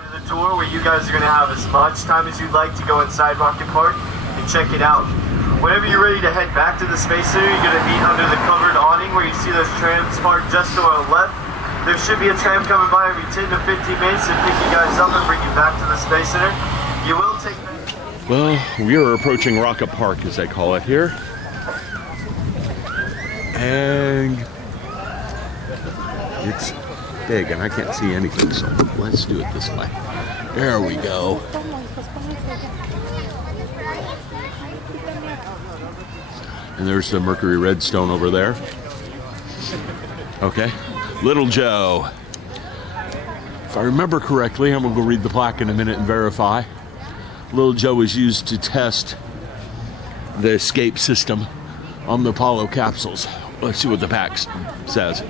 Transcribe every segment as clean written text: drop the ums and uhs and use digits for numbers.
Part of the tour where you guys are going to have as much time as you'd like to go inside Rocket Park and check it out. Whenever you're ready to head back to the Space Center, you're going to meet under the covered awning where you see those trams parked just to our left. There should be a tram coming by every 10 to 15 minutes to pick you guys up and bring you back to the Space Center. You will take... Well, we are approaching Rocket Park, as they call it here. And it's big, and I can't see anything, so let's do it this way. There we go. And there's the Mercury Redstone over there. Okay. Little Joe. If I remember correctly, I'm going to go read the plaque in a minute and verify. Little Joe was used to test the escape system on the Apollo capsules. Let's see what the pack says.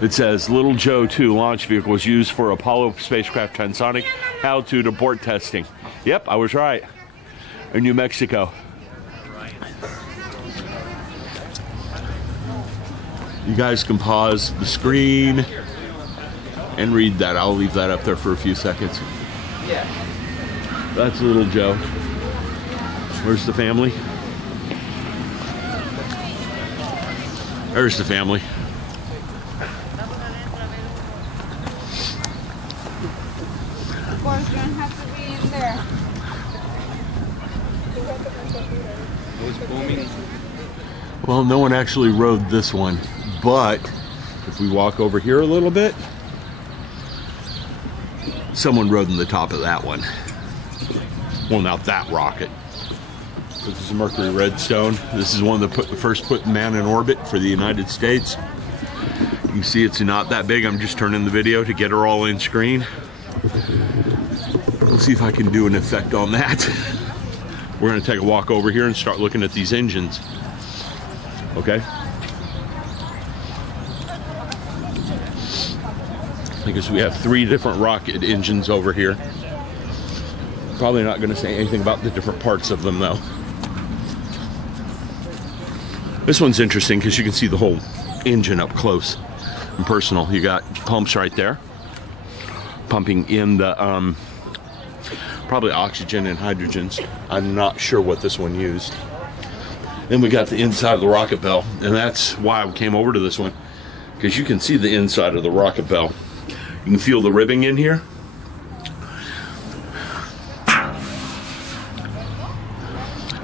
It says, Little Joe 2 launch vehicle was used for Apollo spacecraft transonic altitude abort testing. Yep, I was right. In New Mexico. You guys can pause the screen and read that. I'll leave that up there for a few seconds. Yeah. That's Little Joe. Where's the family? There's the family. Of course, you don't have to be in there. It was booming. Well, no one actually rode this one, but if we walk over here a little bit, someone rode in the top of that one. Well, not that rocket. This is a Mercury Redstone. This is one that first put man in orbit for the United States. You can see it's not that big. I'm just turning the video to get her all in screen. Let's see if I can do an effect on that. We're going to take a walk over here and start looking at these engines. Okay? Because we have 3 different rocket engines over here. Probably not going to say anything about the different parts of them, though. This one's interesting because you can see the whole engine up close and personal. You got pumps right there, pumping in the probably oxygen and hydrogens. I'm not sure what this one used. Then we got the inside of the rocket bell, and that's why I came over to this one, because you can see the inside of the rocket bell. You can feel the ribbing in here.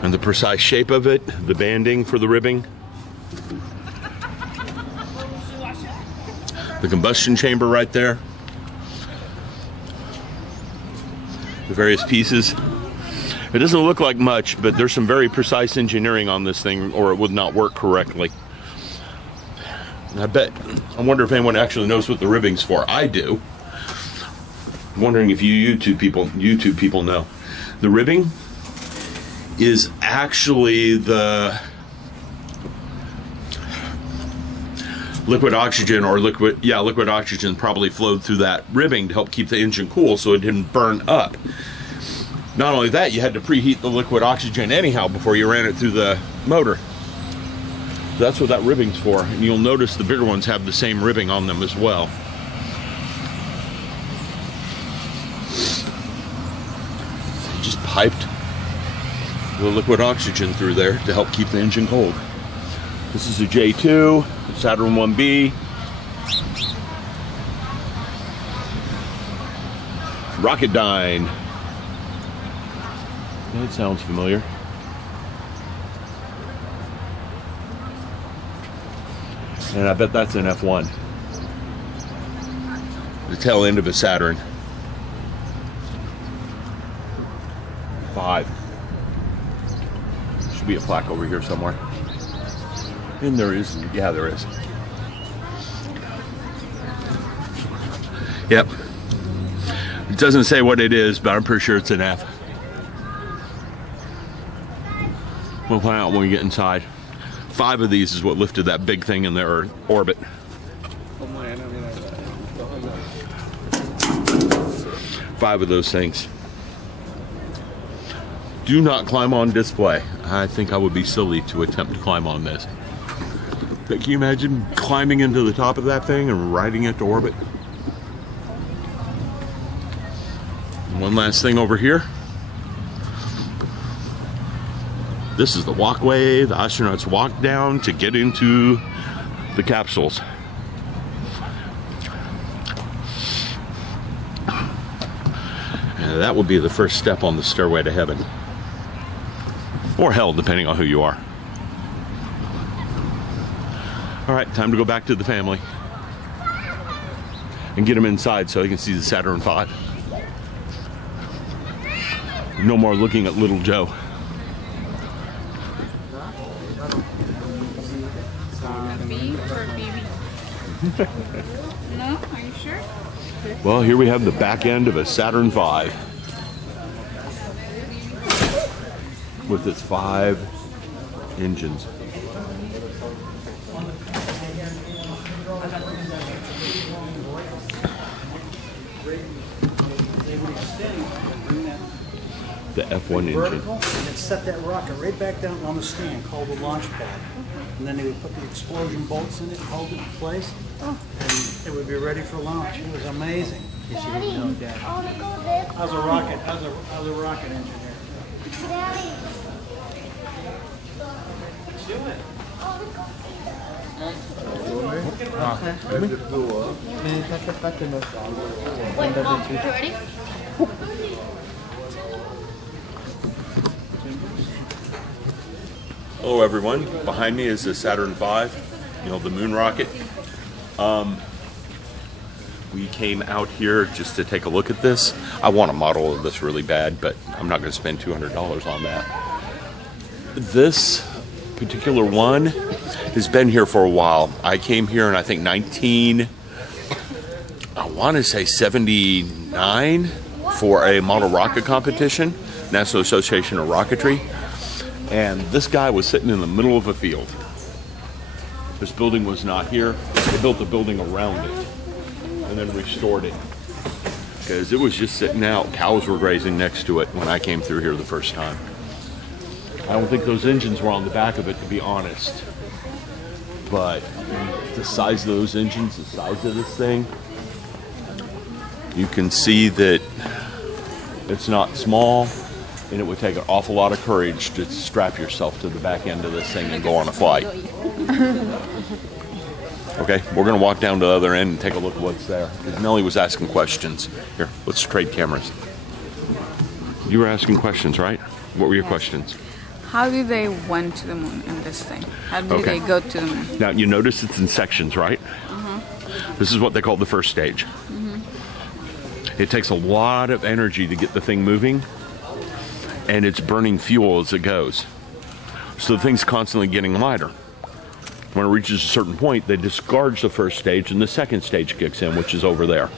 And the precise shape of it, the banding for the ribbing. The combustion chamber right there. The various pieces. It doesn't look like much, but there's some very precise engineering on this thing, or it would not work correctly. I wonder if anyone actually knows what the ribbing's for. I do. I'm wondering if you YouTube people know. The ribbing is actually the liquid oxygen, or liquid oxygen probably flowed through that ribbing to help keep the engine cool so it didn't burn up. Not only that, you had to preheat the liquid oxygen anyhow before you ran it through the motor. That's what that ribbing's for. And you'll notice the bigger ones have the same ribbing on them as well. Just piped the liquid oxygen through there to help keep the engine cold. This is a J2, Saturn 1B. Rocketdyne. That sounds familiar. And I bet that's an F1. The tail end of a Saturn V. Should be a plaque over here somewhere. And there is. Yeah, there is. Yep. It doesn't say what it is, but I'm pretty sure it's an F. We'll find out when we get inside. 5 of these is what lifted that big thing in their orbit. 5 of those things. Do not climb on display. I think I would be silly to attempt to climb on this. But can you imagine climbing into the top of that thing and riding it to orbit? One last thing over here. This is the walkway the astronauts walk down to get into the capsules. And that will be the first step on the stairway to heaven. Or hell, depending on who you are. All right, time to go back to the family and get them inside so they can see the Saturn V. No more looking at little Joe. B for baby. No? Are you sure? Well, here we have the back end of a Saturn V with its 5 engines. The F1 engine. Vertical, and it set that rocket right back down on the stand called the launch pad. And then they would put the explosion bolts in it and hold it in place. And it would be ready for launch. It was amazing. Daddy, I want to go this. I was a rocket engineer. Daddy. Let's do it. I want to go see Wait, Mom, you ready? Hello everyone, behind me is the Saturn V, you know, the moon rocket. We came out here just to take a look at this. I want a model of this really bad, but I'm not going to spend $200 on that. This particular one has been here for a while. I came here in I think 79 for a model rocket competition, National Association of Rocketry. And this guy was sitting in the middle of a field. This building was not here. They built a building around it and then restored it because it was just sitting out. Cows were grazing next to it when I came through here the first time. I don't think those engines were on the back of it, to be honest. But the size of those engines, the size of this thing, you can see that it's not small. And it would take an awful lot of courage to strap yourself to the back end of this thing and go on a flight. Okay, we're going to walk down to the other end and take a look at what's there. Because Nellie was asking questions. Here, let's trade cameras. You were asking questions, right? What were your questions? How did they went to the moon in this thing? How did they go to the moon? Now, you notice it's in sections, right? This is what they call the first stage. It takes a lot of energy to get the thing moving. And it's burning fuel as it goes. So the thing's constantly getting lighter. When it reaches a certain point, they discards the first stage and the second stage kicks in, which is over there.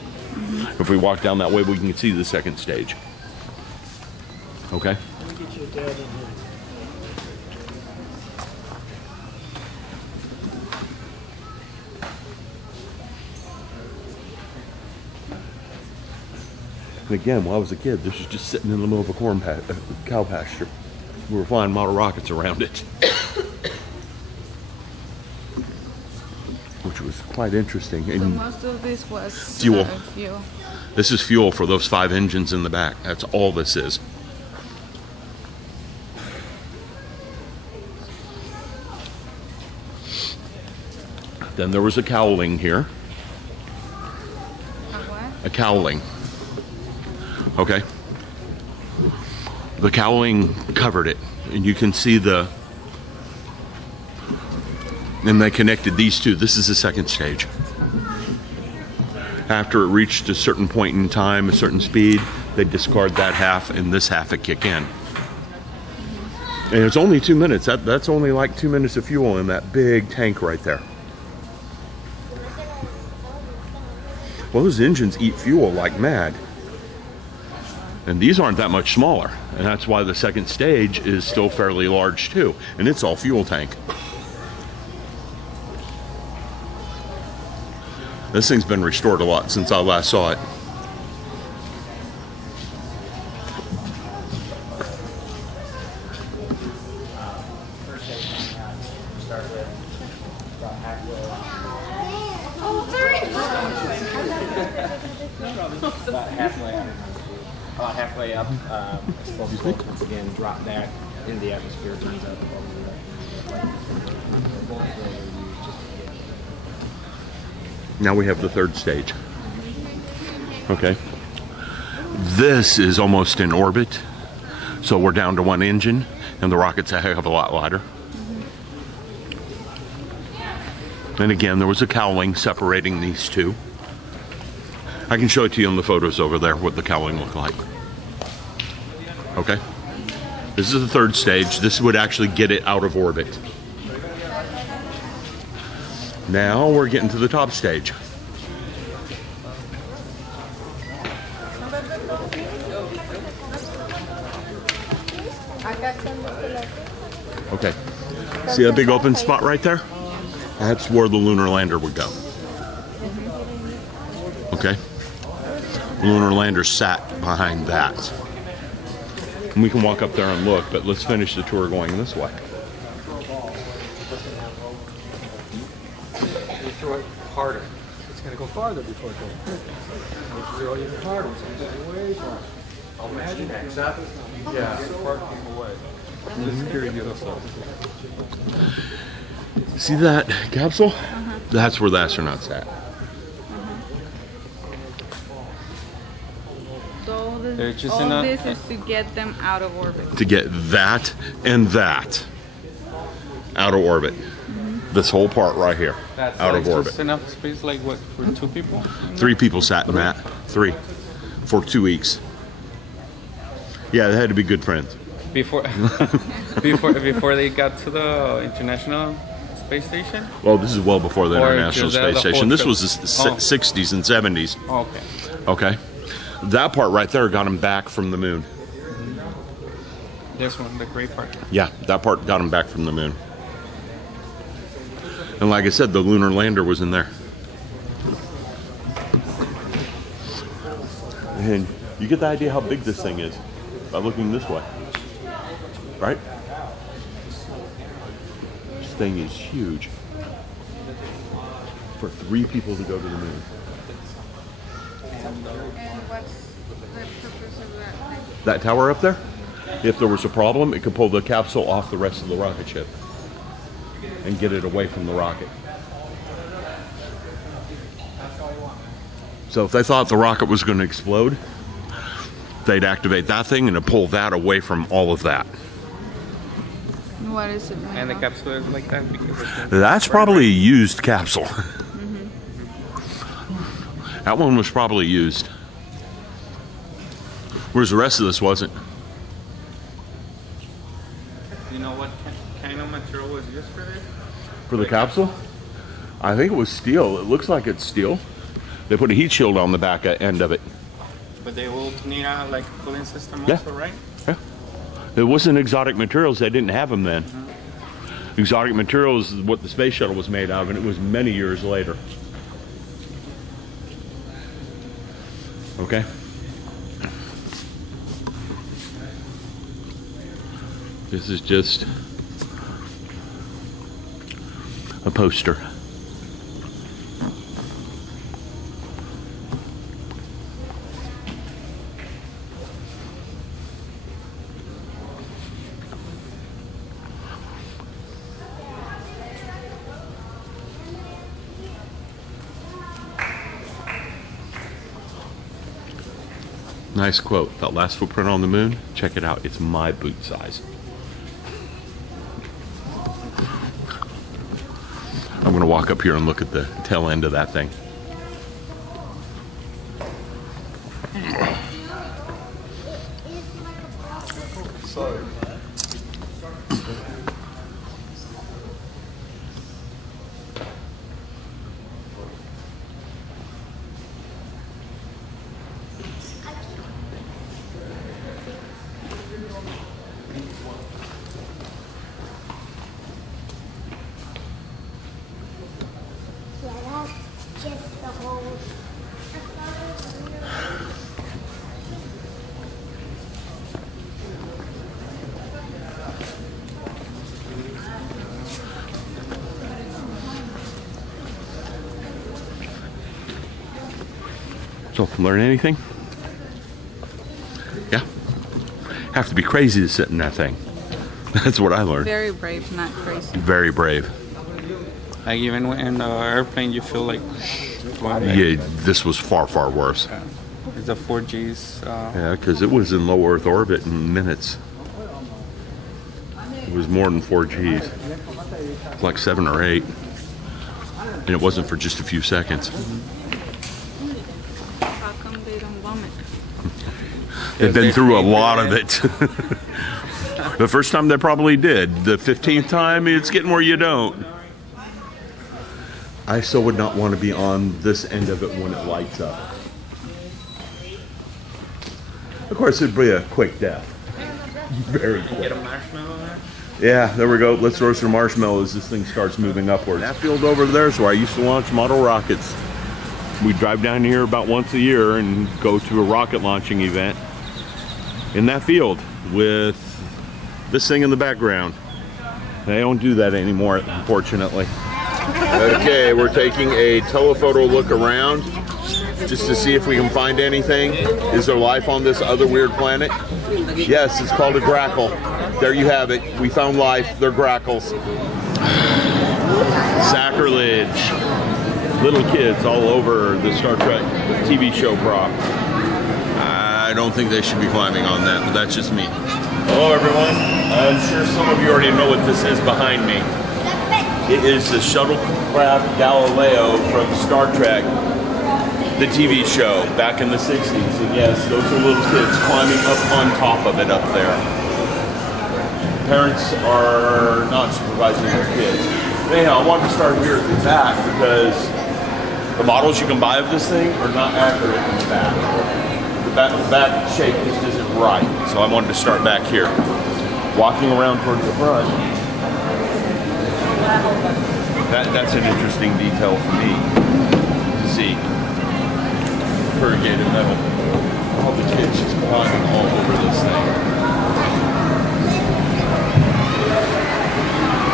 If we walk down that way, we can see the second stage. Okay? Let me get your dad in here. And again, when I was a kid, this was just sitting in the middle of a cow pasture. We were flying model rockets around it. Which was quite interesting. So And most of this was Fuel. Fuel. this is fuel for those 5 engines in the back. That's all this is. Then there was a cowling here. What? A cowling. Okay. The cowling covered it, and you can see and they connected these two. This is the second stage. After it reached a certain point in time, a certain speed, they discard that half, and this half would kick in. And it's only 2 minutes. That's only like 2 minutes of fuel in that big tank right there. Well, those engines eat fuel like mad. And these aren't that much smaller. And that's why the second stage is still fairly large too. And it's all fuel tank. This thing's been restored a lot since I last saw it. Halfway up, explosive once again, drop back in the atmosphere, turns out the Now we have the third stage. Okay. This is almost in orbit, so we're down to one engine, and the rocket's a heck of a lot lighter. And again, there was a cowling separating these two. I can show it to you in the photos over there, what the cowling looked like. Okay. This is the third stage. This would actually get it out of orbit. Now we're getting to the top stage. Okay. See that big open spot right there? That's where the lunar lander would go. Okay. The lunar lander sat behind that. And we can walk up there and look, but let's finish the tour going this way. You throw it harder. It's going to go farther before it goes. You throw it even harder. It's going to go way farther. Imagine that. Yeah, far away. Just carry the other side. See that capsule? That's where the astronaut's at. So all They're this, just all in a- this is to get them out of orbit. To get that and that out of orbit. This whole part right here, That's out like of orbit. just enough space, like what, for 2 people? 3 people sat in that. 3. For 2 weeks. Yeah, they had to be good friends. Before, before they got to the International Space Station? Well, this is well before the Or International just the Space whole Station. This trip? was the 60s and 70s. Oh, okay. Okay. That part right there got them back from the moon. This one, the gray part. Yeah, that part got them back from the moon. And like I said, the lunar lander was in there. And you get the idea how big this thing is by looking this way. Right? This thing is huge. For 3 people to go to the moon. And what's the purpose of that thing? That tower up there, if there was a problem, it could pull the capsule off the rest of the rocket ship and get it away from the rocket. So if they thought the rocket was going to explode, they'd activate that thing and it'd pull that away from all of that. What is it made And the of? capsule is like that because it's That's probably a used capsule. That one was probably used. Whereas the rest of this wasn't. Do you know what kind of material was used for this? For the capsule? I think it was steel. It looks like it's steel. They put a heat shield on the back end of it. But they will need a like cooling system Yeah. also, right? Yeah. It wasn't exotic materials. They didn't have them then. Exotic materials is what the space shuttle was made of, and it was many years later. Okay? This is just a poster. Nice quote. That last footprint on the moon, check it out. It's my boot size. I'm going to walk up here and look at the tail end of that thing. Sorry. Yeah, that's just the whole. So, learn anything? Have to be crazy to sit in that thing. That's what I learned. Very brave, not crazy. Very brave. Like even in the airplane, you feel like going back. Yeah, this was far, far worse. It's the 4Gs. Yeah, because it was in low Earth orbit in minutes. It was more than 4 Gs. Like 7 or 8. And it wasn't for just a few seconds. How come they don't vomit? They've been through a lot of it. The first time they probably did. The 15th time, it's getting where you don't. I still would not want to be on this end of it when it lights up. Of course, it'd be a quick death. Very quick. Get a marshmallow there? Yeah, there we go. Let's roast some marshmallows as this thing starts moving upward. That field over there is where I used to launch model rockets. We drive down here about once a year and go to a rocket launching event in that field with this thing in the background. They don't do that anymore, unfortunately. Okay, we're taking a telephoto look around just to see if we can find anything. Is there life on this other weird planet? Yes, it's called a grackle. There you have it. We found life. They're grackles. Sacrilege. Little kids all over the Star Trek TV show prop. I don't think they should be climbing on that, but that's just me. Hello, everyone. I'm sure some of you already know what this is behind me. It is the shuttlecraft Galileo from Star Trek, the TV show, back in the 60s. And yes, those are little kids climbing up on top of it up there. Parents are not supervising their kids. Anyhow, I wanted to start here at the back because the models you can buy of this thing are not accurate in the back. The back shape just isn't right. So I wanted to start back here. Walking around towards the front, that's an interesting detail for me to see. Corrugated metal. All the kids just climbing all over this thing.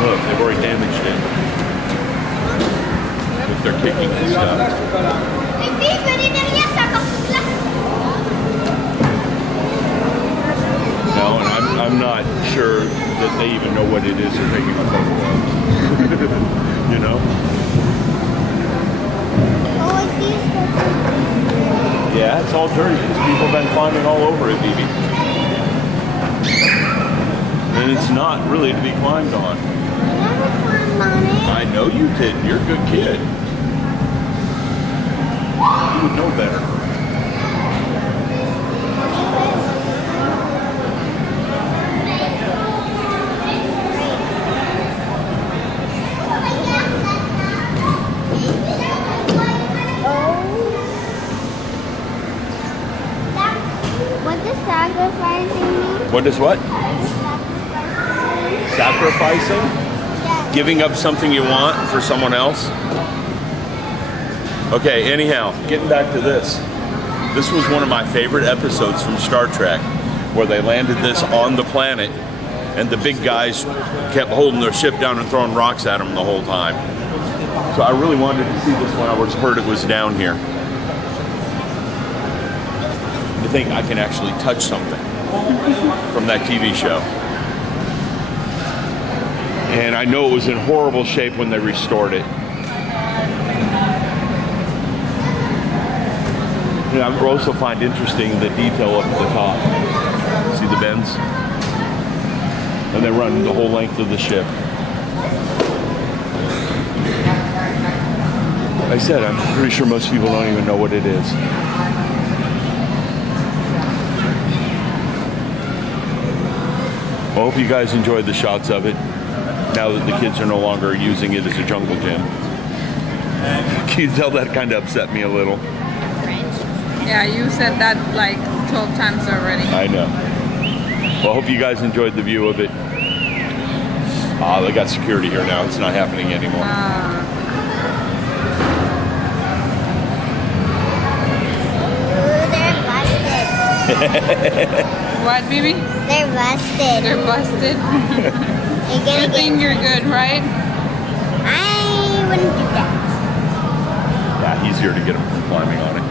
Look, they've already damaged it with their kicking and stuff. No, and I'm not sure that they even know what it is they're taking a photo of. You know? Yeah, it's all dirty because people have been climbing all over it, BB. And it's not really to be climbed on. I know you did. You're a good kid. You would know better. What does sacrificing mean? What is what? Sacrificing? Yes. Giving up something you want for someone else? Okay, anyhow, getting back to this. This was one of my favorite episodes from Star Trek, where they landed this on the planet, and the big guys kept holding their ship down and throwing rocks at them the whole time. So I really wanted to see this when I heard it was down here. To think I can actually touch something from that TV show. And I know it was in horrible shape when they restored it. And I also find interesting the detail up at the top. See the bends? And they run the whole length of the ship. Like I said, I'm pretty sure most people don't even know what it is. I hope you guys enjoyed the shots of it, now that the kids are no longer using it as a jungle gym. Can you tell that kind of upset me a little? Yeah, you said that like 12 times already. I know. Well, I hope you guys enjoyed the view of it. They got security here now. It's not happening anymore. They're busted. What, baby? They're busted. They're busted. You think you're good, right? I wouldn't do that. Yeah, easier to get them from climbing on it.